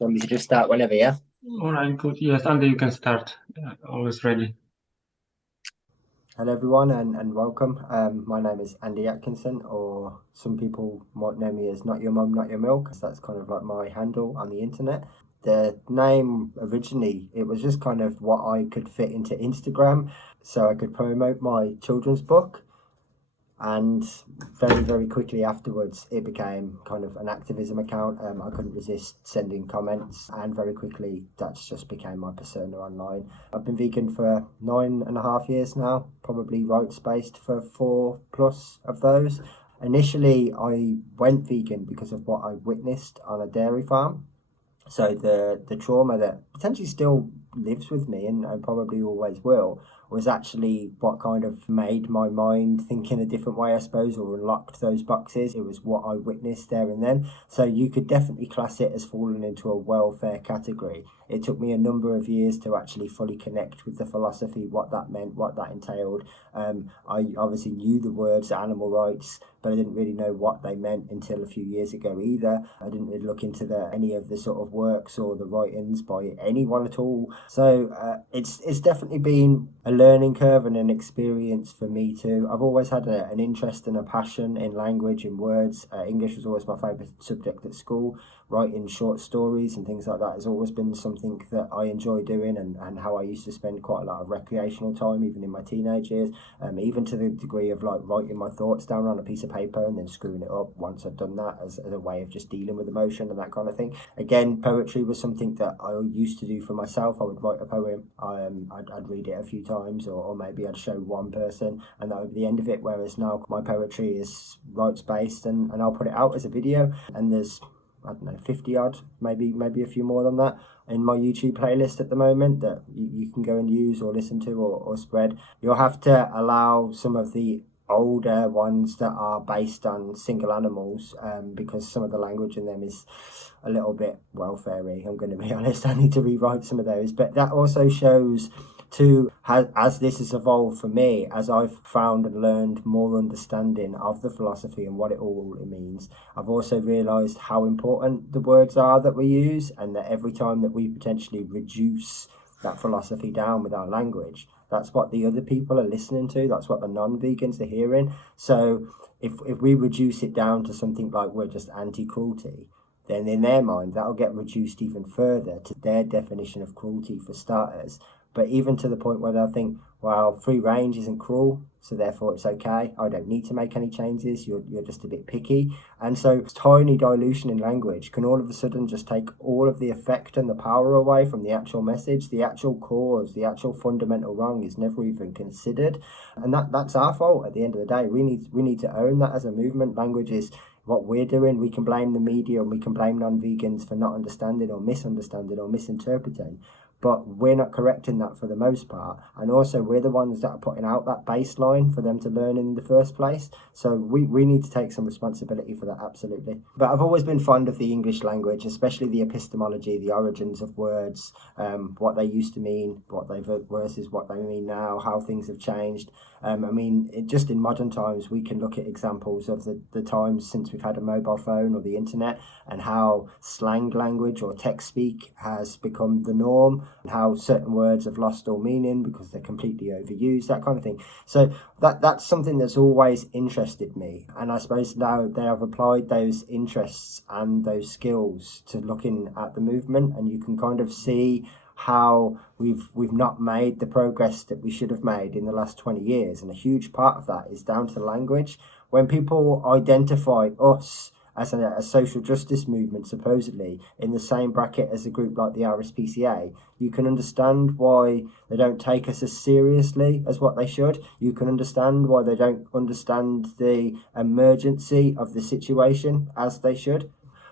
Want me to just start whenever, yeah? All right, good. Yes, Andy, you can start. Always ready. Hello, everyone, and welcome. My name is Andy Atkinson, or some people might know me as Not Your Mum, Not Your Milk, 'cause that's kind of like my handle on the internet. The name originally, it was just kind of what I could fit into Instagram so I could promote my children's book. And very quickly afterwards it became kind of an activism account. I couldn't resist sending comments, and very quickly that's just became my persona online. I've been vegan for 9.5 years now, probably rights based for 4+ of those. Initially I went vegan because of what I witnessed on a dairy farm. So the trauma that potentially still lives with me, and probably always will, was actually what kind of made my mind think in a different way, I suppose, or unlocked those boxes. It was what I witnessed there and then. So you could definitely class it as falling into a welfare category. It took me a number of years to actually fully connect with the philosophy, what that meant, what that entailed. I obviously knew the words animal rights, but I didn't really know what they meant until a few years ago either. I didn't really look into any of the sort of works or the writings by anyone at all. So it's definitely been a learning curve and an experience for me too. I've always had an interest and a passion in language and words. English was always my favourite subject at school. Writing short stories and things like that has always been something that I enjoy doing, and how I used to spend quite a lot of recreational time even in my teenage years, even to the degree of like writing my thoughts down on a piece of paper and then screwing it up once I've done that, as a way of just dealing with emotion and that kind of thing. Again, poetry was something that I used to do for myself. I would write a poem, I'd read it a few times, or maybe I'd show one person, and that would be the end of it. Whereas now my poetry is rights based, and I'll put it out as a video, and there's, I don't know, 50 odd, maybe a few more than that in my YouTube playlist at the moment that you can go and use or listen to, or spread. You'll have to allow some of the older ones that are based on single animals, because some of the language in them is a little bit welfare-y, I'm going to be honest. I need to rewrite some of those, but that also shows to, as this has evolved for me, as I've found and learned more understanding of the philosophy and what it all means, I've also realised how important the words are that we use, and that every time that we potentially reduce that philosophy down with our language, that's what the other people are listening to, that's what the non-vegans are hearing. So if we reduce it down to something like we're just anti-cruelty, then in their mind that'll get reduced even further to their definition of cruelty for starters. But even to the point where they'll think, well, free range isn't cruel, so therefore it's okay. I don't need to make any changes. You're just a bit picky. And so tiny dilution in language can all of a sudden just take all of the effect and the power away from the actual message. The actual cause, the actual fundamental wrong is never even considered. And that's our fault at the end of the day. We need to own that as a movement. Language is what we're doing. We can blame the media and we can blame non-vegans for not understanding or misunderstanding or misinterpreting, but we're not correcting that for the most part. And also we're the ones that are putting out that baseline for them to learn in the first place. So we need to take some responsibility for that, absolutely. But I've always been fond of the English language, especially the epistemology, the origins of words, what they used to mean, what they versus what they mean now, how things have changed. Just in modern times, we can look at examples of the times since we've had a mobile phone or the internet, and how slang language or text speak has become the norm, and how certain words have lost all meaning because they're completely overused, that kind of thing. So that's something that's always interested me, and I suppose now they have applied those interests and those skills to looking at the movement, and you can kind of see how we've not made the progress that we should have made in the last 20 years, and a huge part of that is down to language. When people identify us as a social justice movement, supposedly in the same bracket as a group like the RSPCA, you can understand why they don't take us as seriously as what they should. You can understand why they don't understand the emergency of the situation as they should.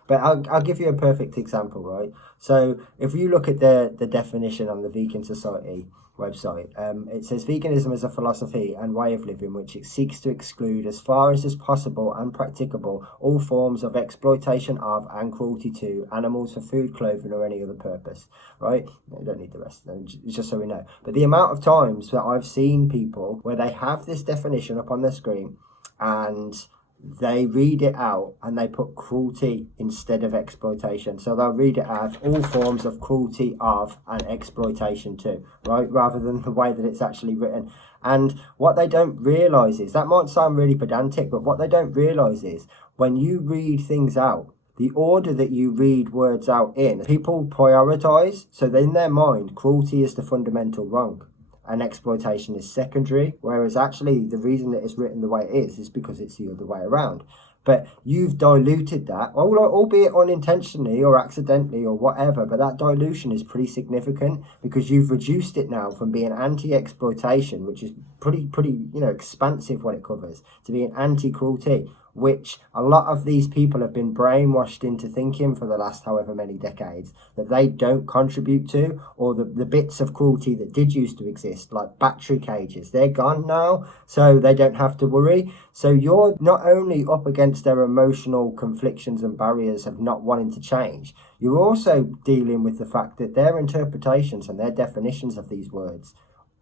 But I'll give you a perfect example, right? So if you look at the definition on the Vegan Society website, it says veganism is a philosophy and way of living which it seeks to exclude as far as is possible and practicable all forms of exploitation of and cruelty to animals for food, clothing, or any other purpose, right? I don't need the rest of them, just so we know. But the amount of times that I've seen people where they have this definition up on their screen, and they read it out and they put cruelty instead of exploitation. So they'll read it as all forms of cruelty of and exploitation too, right? Rather than the way that it's actually written. And what they don't realise is, that might sound really pedantic, but what they don't realise is when you read things out, the order that you read words out in, people prioritise. So in their mind, cruelty is the fundamental wrong and exploitation is secondary, whereas actually the reason that it's written the way it is because it's the other way around. But you've diluted that, albeit unintentionally or accidentally or whatever, but that dilution is pretty significant because you've reduced it now from being anti-exploitation, which is pretty expansive what it covers, to being anti-cruelty, which a lot of these people have been brainwashed into thinking for the last however many decades that they don't contribute to, or the bits of cruelty that did used to exist, like battery cages, they're gone now, so they don't have to worry. So you're not only up against their emotional conflictions and barriers of not wanting to change, you're also dealing with the fact that their interpretations and their definitions of these words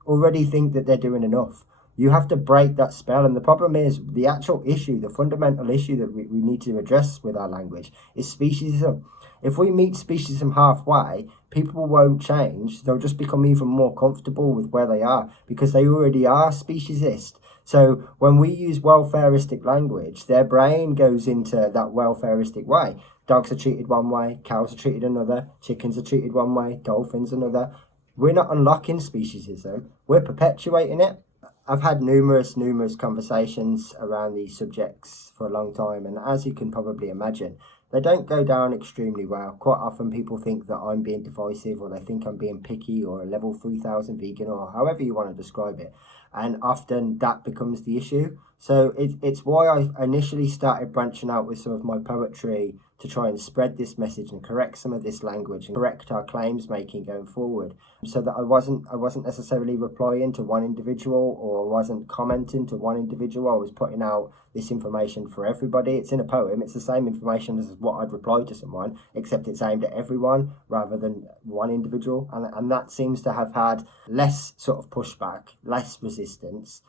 already think that they're doing enough. You have to break that spell. And the problem is the actual issue, the fundamental issue that we need to address with our language is speciesism. If we meet speciesism halfway, people won't change. They'll just become even more comfortable with where they are because they already are speciesist. So when we use welfaristic language, their brain goes into that welfaristic way. Dogs are treated one way, cows are treated another, chickens are treated one way, dolphins another. We're not unlocking speciesism, we're perpetuating it. I've had numerous conversations around these subjects for a long time, and as you can probably imagine, they don't go down extremely well. Quite often people think that I'm being divisive, or they think I'm being picky, or a level 3000 vegan, or however you want to describe it. And often that becomes the issue. So it's why I initially started branching out with some of my poetry to try and spread this message and correct some of this language and correct our claims making going forward, so that I wasn't necessarily replying to one individual or wasn't commenting to one individual. I was putting out this information for everybody. It's in a poem. It's the same information as what I'd reply to someone, except it's aimed at everyone rather than one individual. And that seems to have had less sort of pushback, less resistance,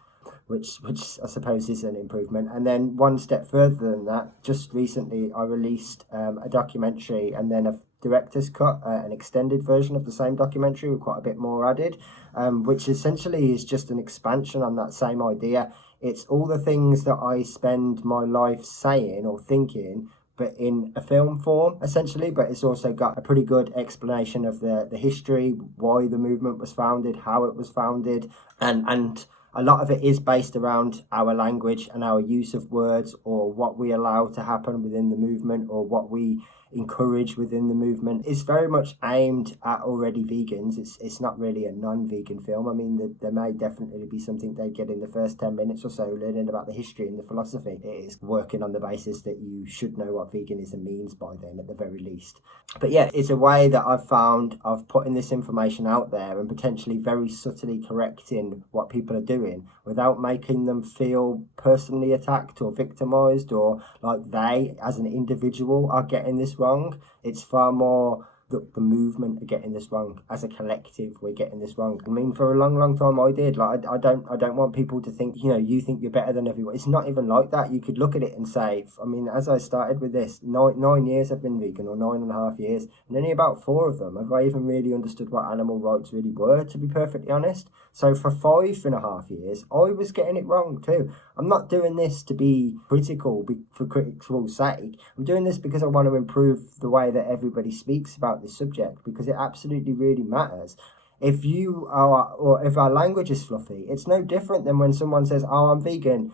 which I suppose is an improvement. And then one step further than that, just recently I released a documentary and then a director's cut, an extended version of the same documentary with quite a bit more added, which essentially is just an expansion on that same idea. It's all the things that I spend my life saying or thinking, but in a film form, essentially. But it's also got a pretty good explanation of the history, why the movement was founded, how it was founded, and a lot of it is based around our language and our use of words, or what we allow to happen within the movement, or what we encourage within the movement. It's very much aimed at already vegans. It's not really a non-vegan film. I mean, there may definitely be something they get in the first 10 minutes or so, learning about the history and the philosophy. It is working on the basis that you should know what veganism means by then, at the very least. But yeah, it's a way that I've found of putting this information out there and potentially very subtly correcting what people are doing without making them feel personally attacked or victimized, or like they as an individual are getting this wrong. It's far more the movement are getting this wrong. As a collective, we're getting this wrong. I mean, for a long time I did. Like, I don't want people to think, you think you're better than everyone. It's not even like that. You could look at it and say, I mean, as I started with this, 9 years I've been vegan, or 9.5 years, and only about 4 of them have I even really understood what animal rights really were, to be perfectly honest. So for 5.5 years, I was getting it wrong too. I'm not doing this to be critical for critical sake. I'm doing this because I want to improve the way that everybody speaks about this subject, because it absolutely really matters. If you are, or if our language is fluffy, it's no different than when someone says, "Oh, I'm vegan,"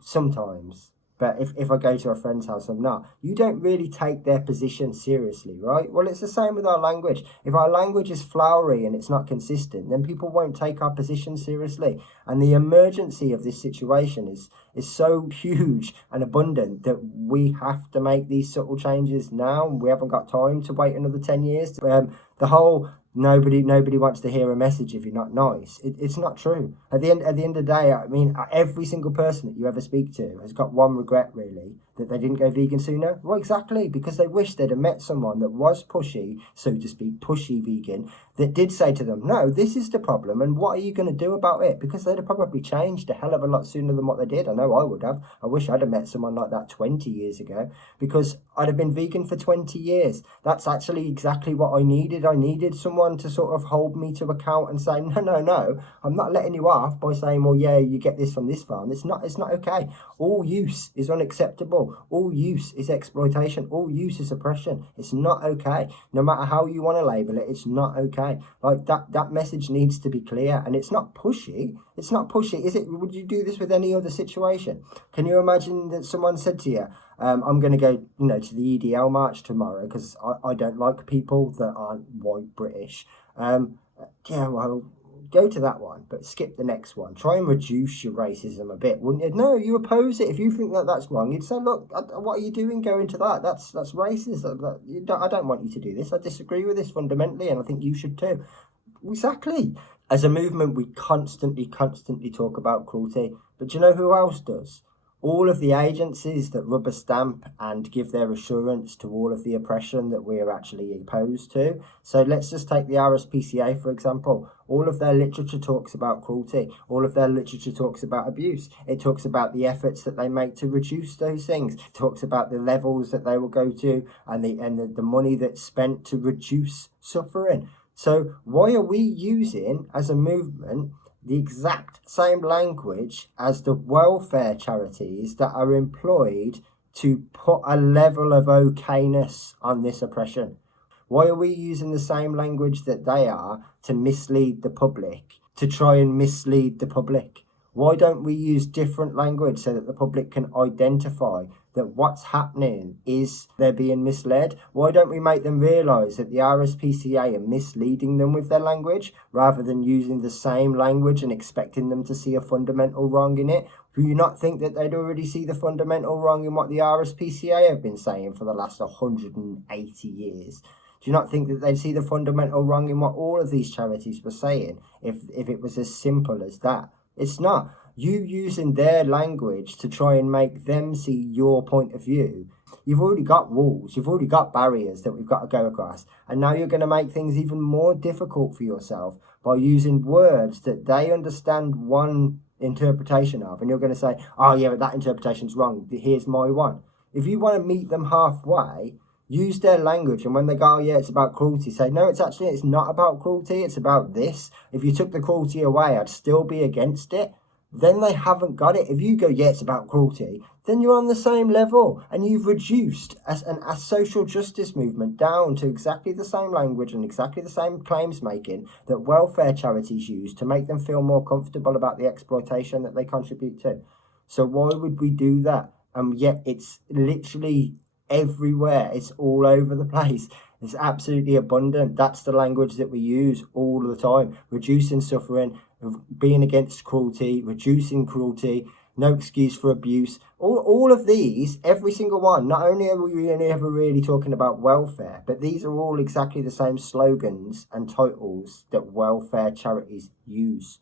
sometimes. But if I go to a friend's house, I'm not. You don't really take their position seriously, right? Well, it's the same with our language. If our language is flowery and it's not consistent, then people won't take our position seriously. And the emergency of this situation is so huge and abundant that we have to make these subtle changes now. We haven't got time to wait another 10 years. The whole nobody wants to hear a message if you're not nice. It's not true. At the end of the day, I mean, every single person that you ever speak to has got one regret, really, that they didn't go vegan sooner? Well, exactly, because they wish they'd have met someone that was pushy, so to speak, pushy vegan, that did say to them, no, this is the problem, and what are you going to do about it? Because they'd have probably changed a hell of a lot sooner than what they did. I know I would have. I wish I'd have met someone like that 20 years ago, because I'd have been vegan for 20 years. That's actually exactly what I needed. I needed someone to sort of hold me to account and say, no, I'm not letting you off by saying, well, yeah, you get this from this farm. It's not okay. All use is unacceptable. All use is exploitation. All use is oppression. It's not okay. No matter how you want to label it, it's not okay. Like that message needs to be clear, and it's not pushy. It's not pushy, is it? Would you do this with any other situation? Can you imagine that someone said to you, I'm going to go, to the EDL march tomorrow because I don't like people that aren't white British. Yeah, well, go to that one, but skip the next one. Try and reduce your racism a bit, wouldn't you? No, you oppose it. If you think that that's wrong, you'd say, look, what are you doing going to that? That's racist. I don't want you to do this. I disagree with this fundamentally, and I think you should too. Exactly. As a movement, we constantly talk about cruelty, but do you know who else does? All of the agencies that rubber stamp and give their assurance to all of the oppression that we are actually opposed to. So let's just take the RSPCA, for example. All of their literature talks about cruelty. All of their literature talks about abuse. It talks about the efforts that they make to reduce those things. It talks about the levels that they will go to and the money that's spent to reduce suffering. So why are we using, as a movement, the exact same language as the welfare charities that are employed to put a level of okayness on this oppression? Why are we using the same language that they are to mislead the public, to try and mislead the public? Why don't we use different language so that the public can identify that what's happening is they're being misled? Why don't we make them realise that the RSPCA are misleading them with their language rather than using the same language and expecting them to see a fundamental wrong in it? Do you not think that they'd already see the fundamental wrong in what the RSPCA have been saying for the last 180 years? Do you not think that they'd see the fundamental wrong in what all of these charities were saying if it was as simple as that? It's not. You using their language to try and make them see your point of view. You've already got walls, you've already got barriers that we've got to go across. And now you're going to make things even more difficult for yourself by using words that they understand one interpretation of. And you're going to say, oh yeah, but that interpretation's wrong. Here's my one. If you want to meet them halfway, use their language, and when they go, oh yeah, it's about cruelty, say, no, it's not about cruelty, it's about this. If you took the cruelty away, I'd still be against it. Then they haven't got it. If you go, yeah, it's about cruelty, then you're on the same level, and you've reduced a social justice movement down to exactly the same language and exactly the same claims making that welfare charities use to make them feel more comfortable about the exploitation that they contribute to. So why would we do that? Yet it's literally everywhere. It's all over the place. It's absolutely abundant. That's the language that we use all the time. Reducing suffering, being against cruelty, reducing cruelty, no excuse for abuse. All of these, every single one, not only are we ever really talking about welfare, but these are all exactly the same slogans and titles that welfare charities use.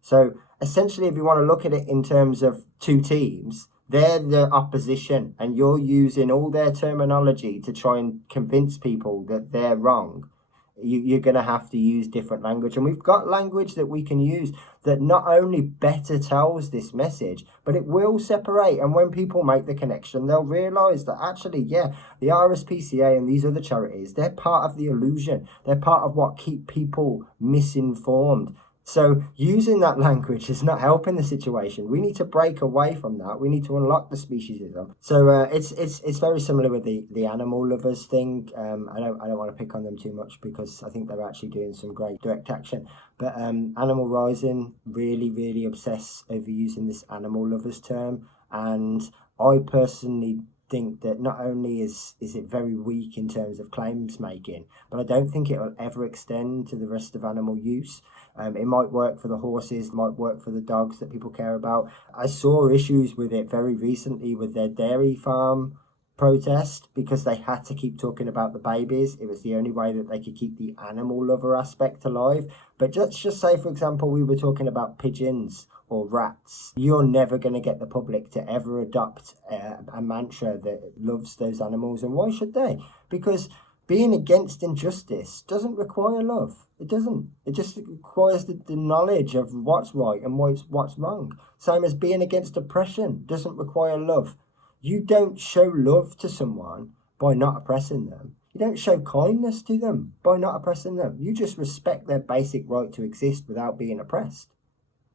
So essentially, if you want to look at it in terms of two teams, they're the opposition, and you're using all their terminology to try and convince people that they're wrong. You're going to have to use different language, and we've got language that we can use that not only better tells this message, but it will separate. And when people make the connection, they'll realize that actually, yeah, the RSPCA and these other charities, they're part of the illusion. They're part of what keep people misinformed. So using that language is not helping the situation. We need to break away from that. We need to unlock the speciesism. So it's very similar with the animal lovers thing. I don't want to pick on them too much because I think they're actually doing some great direct action. But Animal Rising really obsess over using this animal lovers term, and I personally think that not only is it very weak in terms of claims making, but I don't think it will ever extend to the rest of animal use. It might work for the horses, might work for the dogs that people care about. I saw issues with it very recently with their dairy farm protest because they had to keep talking about the babies. It was the only way that they could keep the animal lover aspect alive. But let's just say, for example, we were talking about pigeons or rats, you're never going to get the public to ever adopt a mantra that loves those animals. And why should they? Because being against injustice doesn't require love. It doesn't. It just requires the knowledge of what's right and what's wrong. Same as being against oppression doesn't require love. You don't show love to someone by not oppressing them. You don't show kindness to them by not oppressing them. You just respect their basic right to exist without being oppressed.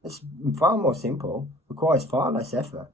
It's far more simple, requires far less effort.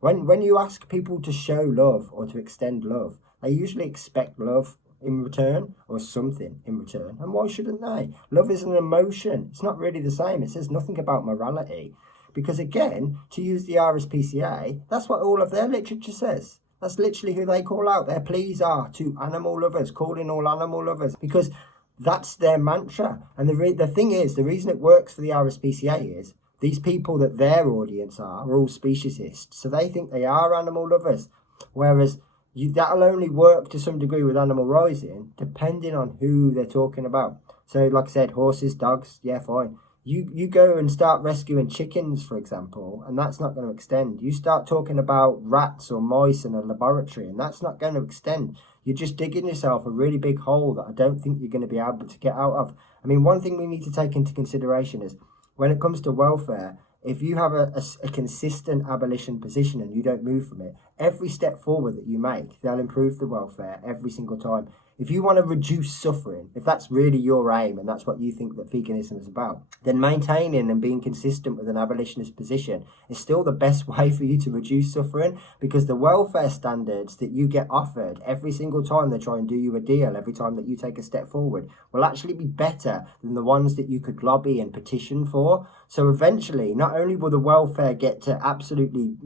When you ask people to show love or to extend love, they usually expect love in return or something in return. And why shouldn't they? Love is an emotion. It's not really the same. It says nothing about morality. Because again, to use the RSPCA, that's what all of their literature says. That's literally who they call out. Their pleas are to animal lovers, calling all animal lovers, because that's their mantra. And the thing is, the reason it works for the RSPCA is these people that their audience are all speciesists. So they think they are animal lovers. Whereas that'll only work to some degree with Animal Rising, depending on who they're talking about. So like I said, horses, dogs, yeah, fine. You go and start rescuing chickens, for example, and that's not going to extend. You start talking about rats or mice in a laboratory, and that's not going to extend. You're just digging yourself a really big hole that I don't think you're going to be able to get out of. I mean, one thing we need to take into consideration is when it comes to welfare, if you have a consistent abolition position and you don't move from it, every step forward that you make, they'll improve the welfare every single time. If you want to reduce suffering, if that's really your aim and that's what you think that veganism is about, then maintaining and being consistent with an abolitionist position is still the best way for you to reduce suffering, because the welfare standards that you get offered every single time they try and do you a deal, every time that you take a step forward, will actually be better than the ones that you could lobby and petition for. So eventually, not only will the welfare get to absolutely,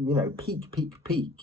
peak,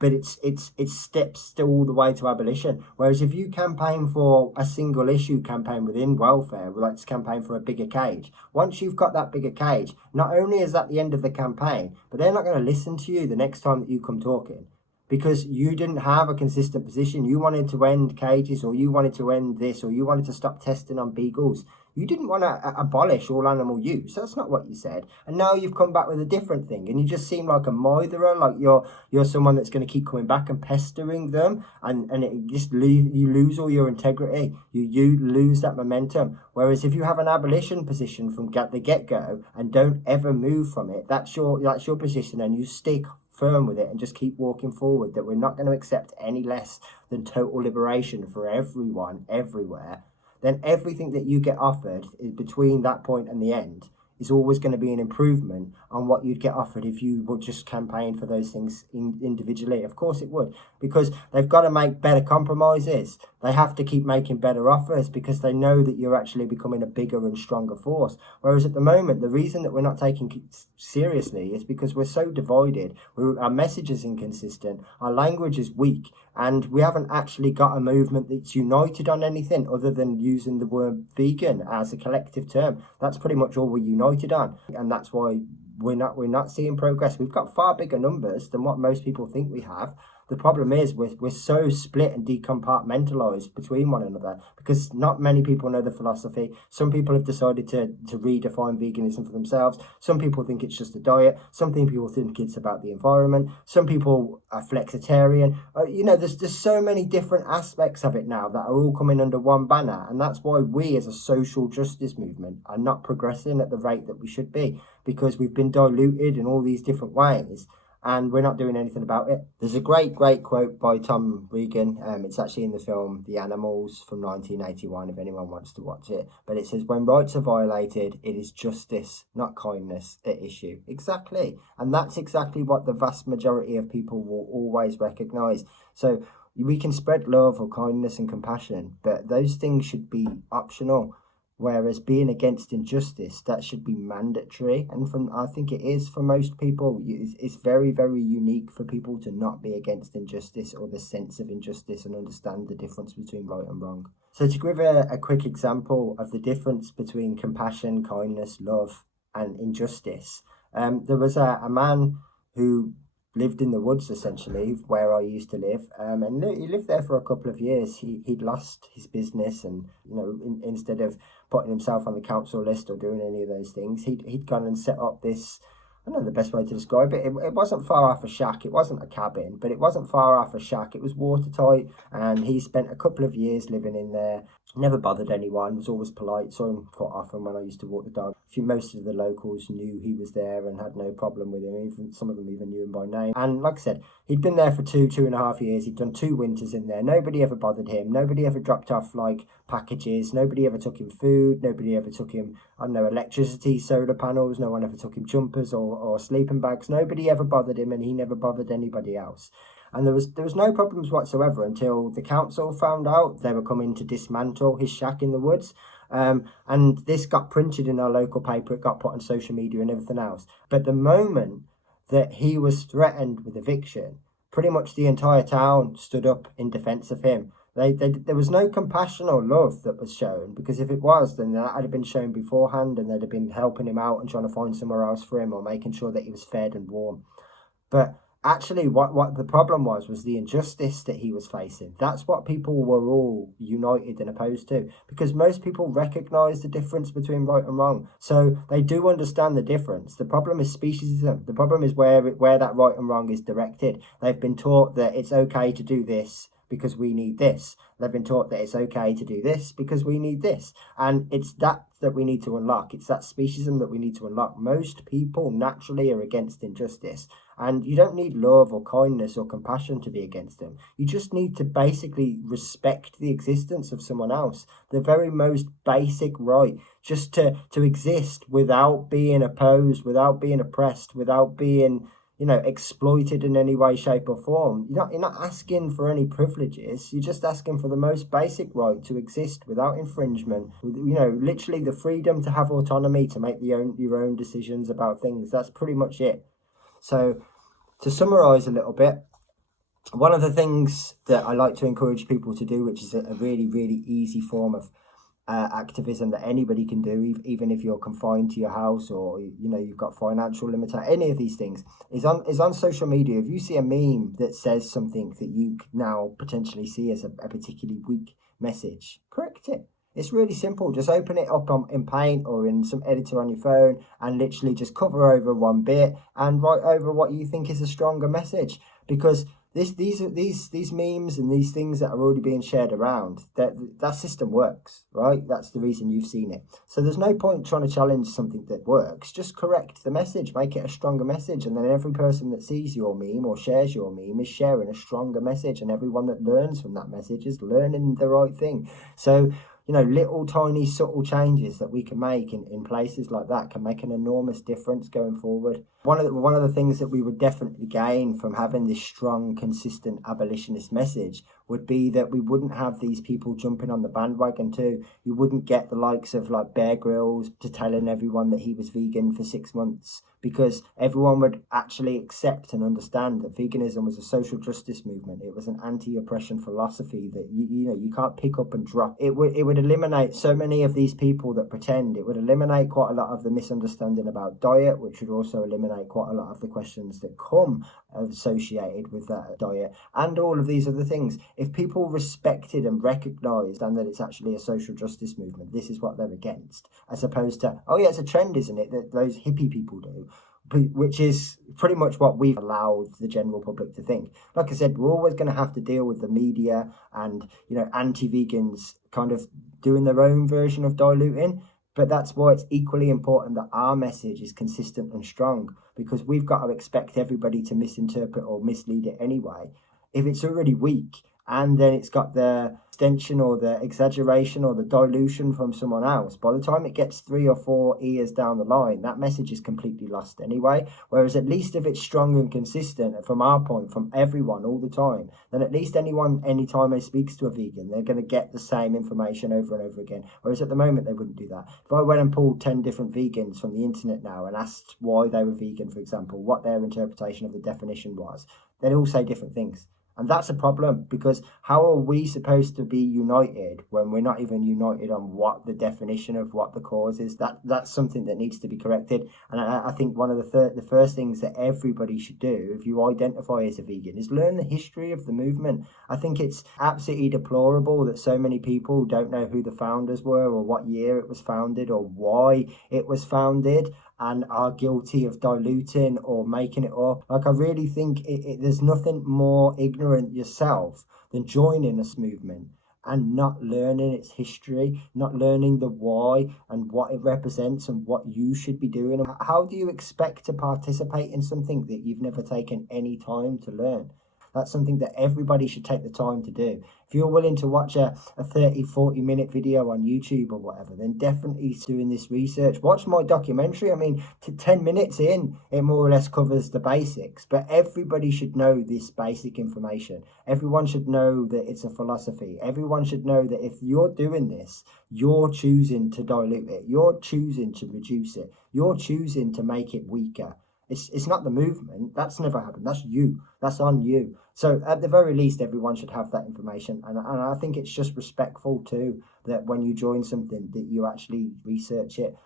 but it's steps still all the way to abolition. Whereas if you campaign for a single issue campaign within welfare, let's campaign for a bigger cage. Once you've got that bigger cage, not only is that the end of the campaign, but they're not going to listen to you the next time that you come talking, because you didn't have a consistent position. You wanted to end cages, or you wanted to end this, or you wanted to stop testing on beagles. You didn't want to abolish all animal use. That's not what you said. And now you've come back with a different thing, and you just seem like a mitherer, like you're someone that's going to keep coming back and pestering them, and it just you lose all your integrity. You lose that momentum. Whereas if you have an abolition position from the get-go and don't ever move from it, that's your position, and you stick firm with it and just keep walking forward, that we're not going to accept any less than total liberation for everyone everywhere, then everything that you get offered is between that point and the end is always going to be an improvement on what you'd get offered if you would just campaign for those things individually. Of course it would, because they've got to make better compromises. They have to keep making better offers because they know that you're actually becoming a bigger and stronger force. Whereas at the moment, the reason that we're not taking it seriously is because we're so divided. Our message is inconsistent, our language is weak, and we haven't actually got a movement that's united on anything other than using the word vegan as a collective term. That's pretty much all we're united on, and that's why we're not seeing progress. We've got far bigger numbers than what most people think we have. The problem is we're so split and decompartmentalized between one another because not many people know the philosophy. Some people have decided to redefine veganism for themselves. Some people think it's just a diet. Some people think it's about the environment. Some people are flexitarian. There's so many different aspects of it now that are all coming under one banner, and that's why we as a social justice movement are not progressing at the rate that we should be, because we've been diluted in all these different ways and we're not doing anything about it. There's a great quote by Tom Regan. It's actually in the film The Animals from 1981, if anyone wants to watch it. But it says, when rights are violated, it is justice, not kindness, at issue. Exactly. And that's exactly what the vast majority of people will always recognise. So we can spread love or kindness and compassion, but those things should be optional. Whereas being against injustice, that should be mandatory. And I think it is for most people. It's very, very unique for people to not be against injustice or the sense of injustice and understand the difference between right and wrong. So to give a quick example of the difference between compassion, kindness, love, and injustice, there was a man who lived in the woods, essentially, where I used to live. And he lived there for a couple of years. He'd lost his business, and instead of putting himself on the council list or doing any of those things, he'd gone and set up this I don't know the best way to describe it. It wasn't far off a shack. It wasn't a cabin, but it wasn't far off a shack. It was watertight, and he spent a couple of years living in there. Never bothered anyone. Was always polite. Saw him quite often when I used to walk the dog. Most of the locals knew he was there and had no problem with him. Even some of them even knew him by name. And like I said, he'd been there for 2.5 years. He'd done 2 winters in there. Nobody ever bothered him. Nobody ever dropped off like packages. Nobody ever took him food. Nobody ever took him, I don't know, electricity, solar panels. No one ever took him jumpers or sleeping bags. Nobody ever bothered him, and he never bothered anybody else. And there was no problems whatsoever until the council found out they were coming to dismantle his shack in the woods. And this got printed in our local paper. It got put on social media and everything else. But the moment that he was threatened with eviction, pretty much the entire town stood up in defence of him. There was no compassion or love that was shown, because if it was, then that had been shown beforehand, and they'd have been helping him out and trying to find somewhere else for him, or making sure that he was fed and warm. But actually, what the problem was the injustice that he was facing. That's what people were all united and opposed to, because most people recognise the difference between right and wrong. So they do understand the difference. The problem is speciesism. The problem is where that right and wrong is directed. They've been taught that it's okay to do this because we need this. They've been taught that it's okay to do this because we need this. And it's that we need to unlock. It's that speciesism that we need to unlock. Most people naturally are against injustice. And you don't need love or kindness or compassion to be against them. You just need to basically respect the existence of someone else. The very most basic right, just to exist without being opposed, without being oppressed, without being exploited in any way, shape, or form. You're not asking for any privileges. You're just asking for the most basic right to exist without infringement. Literally the freedom to have autonomy, to make your own decisions about things. That's pretty much it. So, to summarize a little bit, one of the things that I like to encourage people to do, which is a really, really easy form of activism that anybody can do, even if you're confined to your house, or you've got financial limitations, any of these things, is on social media. If you see a meme that says something that you now potentially see as a particularly weak message, correct it. It's really simple. Just open it up in Paint or in some editor on your phone, and literally just cover over one bit and write over what you think is a stronger message. Because these memes and these things that are already being shared around, that system works, right? That's the reason you've seen it. So there's no point trying to challenge something that works. Just correct the message, make it a stronger message, and then every person that sees your meme or shares your meme is sharing a stronger message, and everyone that learns from that message is learning the right thing. So little tiny subtle changes that we can make in places like that can make an enormous difference going forward. One of the things that we would definitely gain from having this strong, consistent abolitionist message would be that we wouldn't have these people jumping on the bandwagon too. You wouldn't get the likes of like Bear Grylls to telling everyone that he was vegan for 6 months, because everyone would actually accept and understand that veganism was a social justice movement. It was an anti-oppression philosophy that you can't pick up and drop. It would eliminate so many of these people that pretend. It would eliminate quite a lot of the misunderstanding about diet, which would also eliminate quite a lot of the questions that come associated with that diet, and all of these other things. If people respected and recognised and that it's actually a social justice movement, this is what they're against, as opposed to, oh yeah, it's a trend, isn't it, that those hippie people do, which is pretty much what we've allowed the general public to think. Like I said, we're always going to have to deal with the media and anti-vegans kind of doing their own version of diluting. But that's why it's equally important that our message is consistent and strong, because we've got to expect everybody to misinterpret or mislead it anyway. If it's already weak, and then it's got the extension or the exaggeration or the dilution from someone else, by the time it gets 3 or 4 years down the line, that message is completely lost anyway. Whereas at least if it's strong and consistent from our point, from everyone all the time, then at least anytime they speaks to a vegan, they're going to get the same information over and over again. Whereas at the moment, they wouldn't do that. If I went and pulled 10 different vegans from the internet now and asked why they were vegan, for example, what their interpretation of the definition was, they'd all say different things. And that's a problem, because how are we supposed to be united when we're not even united on what the definition of what the cause is? That's something that needs to be corrected. And I think one of the first things that everybody should do if you identify as a vegan is learn the history of the movement. I think it's absolutely deplorable that so many people don't know who the founders were, or what year it was founded, or why it was founded, and are guilty of diluting or making it up. Like, I really think there's nothing more ignorant yourself than joining this movement and not learning its history, not learning the why and what it represents and what you should be doing. How do you expect to participate in something that you've never taken any time to learn? That's something that everybody should take the time to do. If you're willing to watch a 30-40 minute video on YouTube or whatever, then definitely doing this research. Watch my documentary. I mean, 10 minutes in, it more or less covers the basics, but everybody should know this basic information. Everyone should know that it's a philosophy. Everyone should know that if you're doing this, you're choosing to dilute it. You're choosing to reduce it. You're choosing to make it weaker. It's not the movement. That's never happened. That's you. That's on you. So at the very least, everyone should have that information. And I think it's just respectful too, that when you join something, that you actually research it.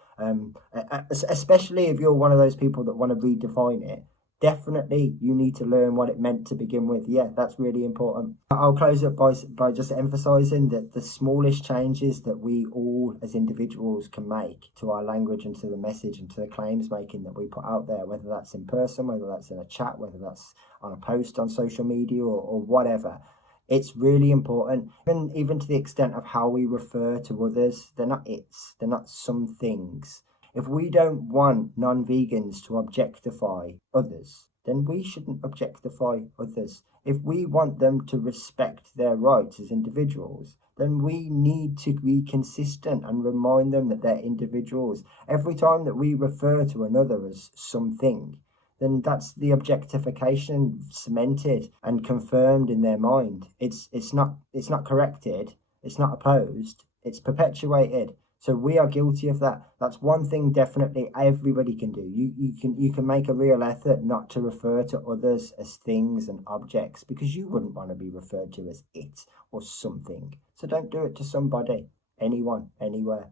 Especially if you're one of those people that want to redefine it. Definitely, you need to learn what it meant to begin with. Yeah, that's really important. I'll close up by just emphasizing that the smallest changes that we all as individuals can make to our language and to the message and to the claims making that we put out there, whether that's in person, whether that's in a chat, whether that's on a post on social media, or whatever, it's really important. Even to the extent of how we refer to others. They're not it's, they're not some things. If we don't want non-vegans to objectify others, then we shouldn't objectify others. If we want them to respect their rights as individuals, then we need to be consistent and remind them that they're individuals. Every time that we refer to another as something, then that's the objectification cemented and confirmed in their mind. It's not corrected, it's not opposed, it's perpetuated. So we are guilty of that. That's one thing definitely everybody can do. You can make a real effort not to refer to others as things and objects, because you wouldn't want to be referred to as it or something. So don't do it to somebody, anyone, anywhere.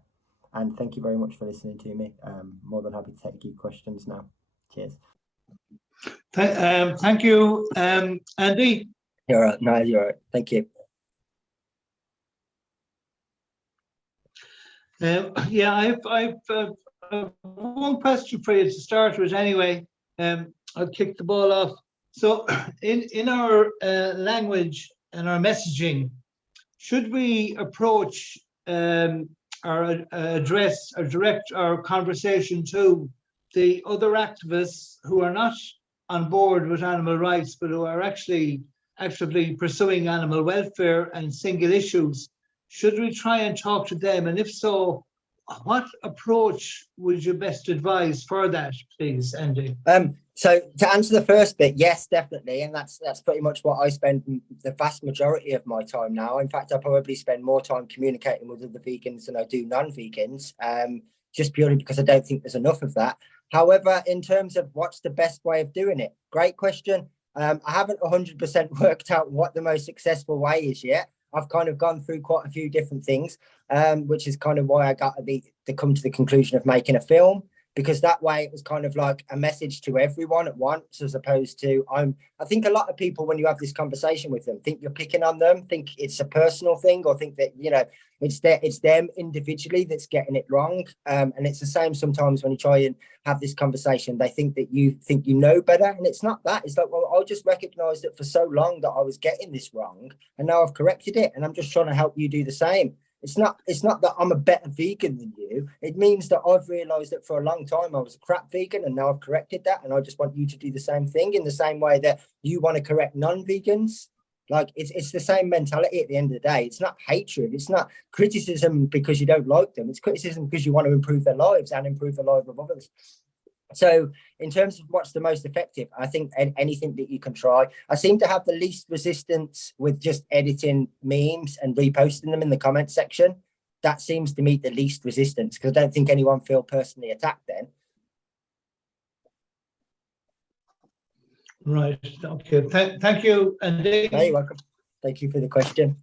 And thank you very much for listening to me. More than happy to take your questions now. Cheers. Thank you, Andy. You're right. No, you're right. Thank you. Yeah, I've one question for you to start with. Anyway, I'll kick the ball off. So, in our language and our messaging, should we approach or address or direct our conversation to the other activists who are not on board with animal rights, but who are actually actively pursuing animal welfare and single issues? Should we try and talk to them? And if so, what approach would you best advise for that, please, Andy? So to answer the first bit, yes, definitely. And that's pretty much what I spend the vast majority of my time now. In fact, I probably spend more time communicating with other vegans than I do non-vegans, just purely because I don't think there's enough of that. However, in terms of what's the best way of doing it, great question. I haven't 100% worked out what the most successful way is yet. I've kind of gone through quite a few different things, which is kind of why I got to come to the conclusion of making a film, because that way it was kind of like a message to everyone at once, as opposed to I think a lot of people, when you have this conversation with them, think you're picking on them, think it's a personal thing, or think that, you know, it's them individually that's getting it wrong. And it's the same sometimes when you try and have this conversation, they think that you know better, and it's not that. It's like, well, I just recognized that for so long that I was getting this wrong, and now I've corrected it, and I'm just trying to help you do the same. It's not that I'm a better vegan than you. It means that I've realized that for a long time I was a crap vegan, and now I've corrected that, and I just want you to do the same thing in the same way that you want to correct non-vegans. Like, it's the same mentality at the end of the day. It's not hatred. It's not criticism because you don't like them. It's criticism because you want to improve their lives and improve the lives of others. So in terms of what's the most effective, I think anything that you can try. I seem to have the least resistance with just editing memes and reposting them in the comment section. That seems to meet the least resistance, because I don't think anyone feel personally attacked then. Right. Okay. Thank you, Andy. Hey, welcome. Thank you for the question.